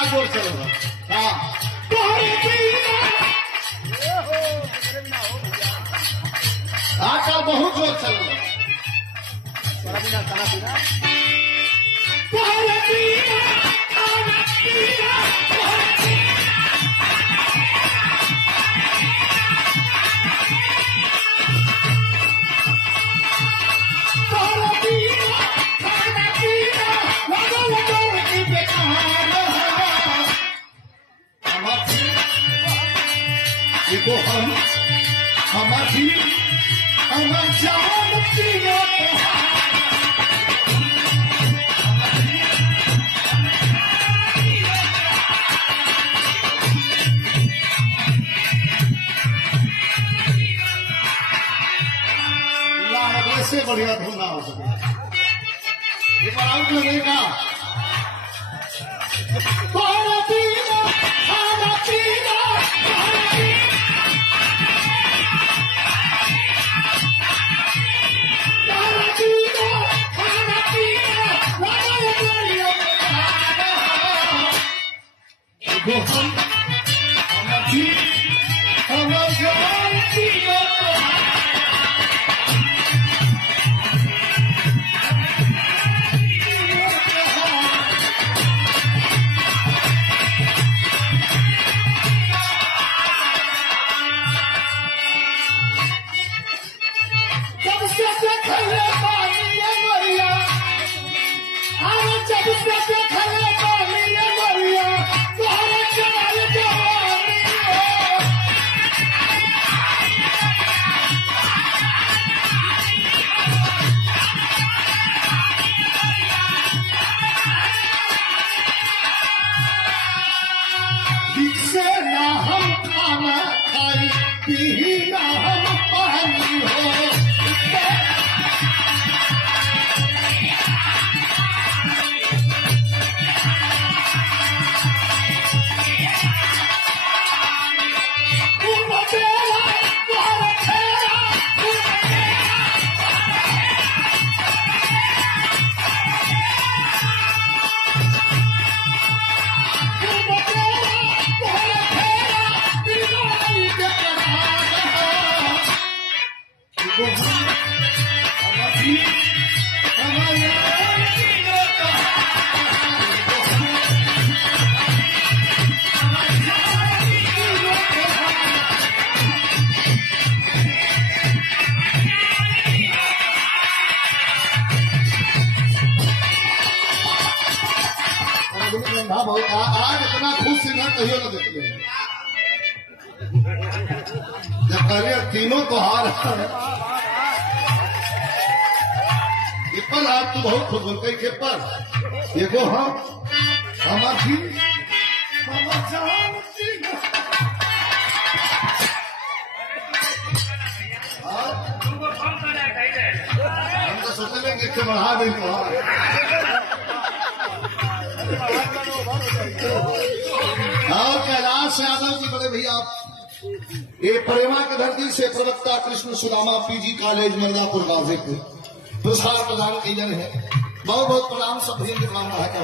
बड़ा जोर चलेगा। हाँ आजकल बहुत जोर चलेगा। देखो हम हमारी हमार जान पियो से बढ़िया धुन ना हो सके। ये पर आउट लगेगा। आज इतना खुश सिंगर कहियो न देखते हैं। जब पहले तीनों तो हार ये पर आज तो बहुत खुश बोलते के पर देखो हम हमारी हम तो सोचते हैं कि बढ़ा दें तो और कैलाश यादव जी बड़े भैया ये प्रेमा की धरती से प्रवक्ता कृष्ण सुदामा पीजी कॉलेज मिर्जापुर गाजीपुर पुरस्कार प्रदान किए है। बहुत बहुत प्रणाम सब भैया प्रणाम रहा।